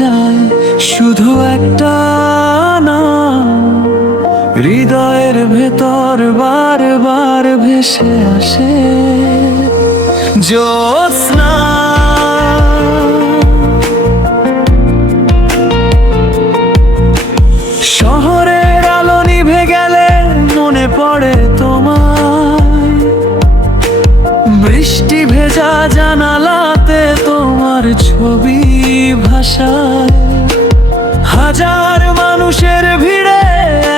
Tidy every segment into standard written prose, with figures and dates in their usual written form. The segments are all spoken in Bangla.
যায় শুধু একটা নাম, হৃদয়ের ভেতর বারবার ভেসে আসে জ্যোৎস্না। শহরের আলো নিভে গেলে মনে পড়ে তোমায়, বৃষ্টি ভেজা জানালাতে তোমার ছবি ভাষায়। হাজার মানুষের ভিড়ে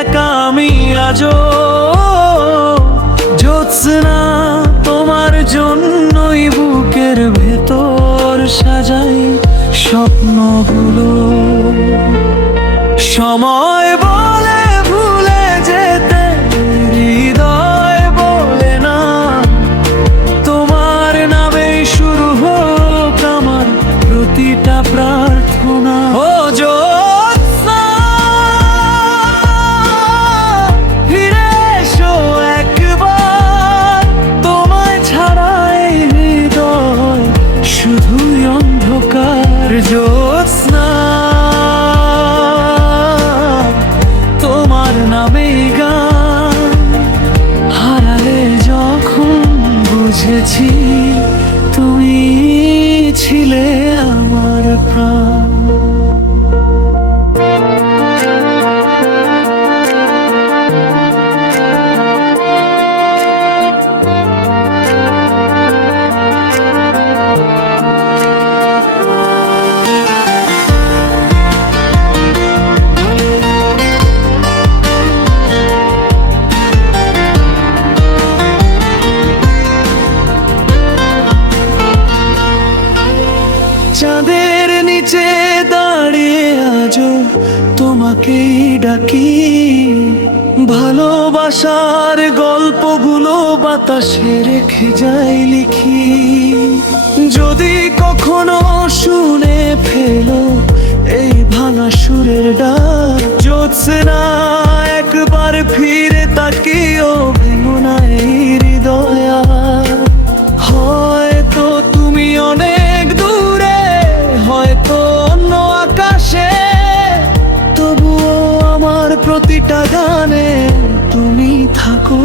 একা আমি আজও জ্যোৎস্না, তোমার জন্যই বুকের ভেতর সাজাই স্বপ্নগুলো। সময় বলে ভুলে যেতে হৃদয় বলে না, তোমার নামেই শুরু হোক আমার প্রতিটা প্রার্থনা। ও জ্যোৎস্না, ফিরে এসো একবার, তোমায় ছাড়া এই হৃদয় শুধুই অন্ধকার। জ্যোৎস্না, তোমার নামে গান, হারালে যখন বুঝেছি তুমি ছিলে আমার প্রাণ। চাঁদের নিচে দাঁড়িয়ে আজও তোমাকেই ডাকি, ভালোবাসার গল্পগুলো বাতাসে রেখে যাই লিখি। যদি কখনো শুনে ফেলো এই ভাঙা সুরের ডাক, জ্যোৎস্না একবার ফিরে তাকিও, ভেঙো না এই হৃদয়। হয়তো তুমি অনেক দূরে, হয়তো অন্য আকাশে, তবুও আমার প্রতিটা গানে তুমি থাকো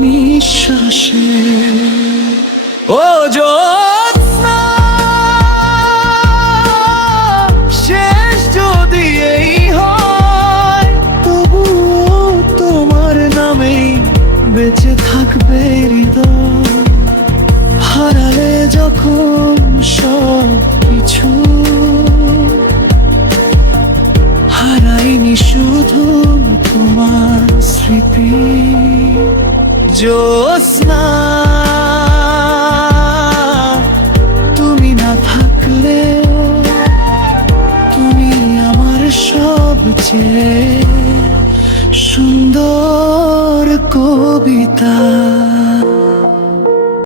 নিঃশ্বাসে। ও জ্যোৎস্না, শেষ যদি এই হয়, তবুও তোমার নামেই বেঁচে থাকবে হৃদয়। হারালে যখন সব কিছু, হারাইনি শুধু তোমার স্মৃতি। জ্যোৎস্না, তুমি না থাকলেও তুমি আমার সবচেয়ে সুন্দর কবিতা।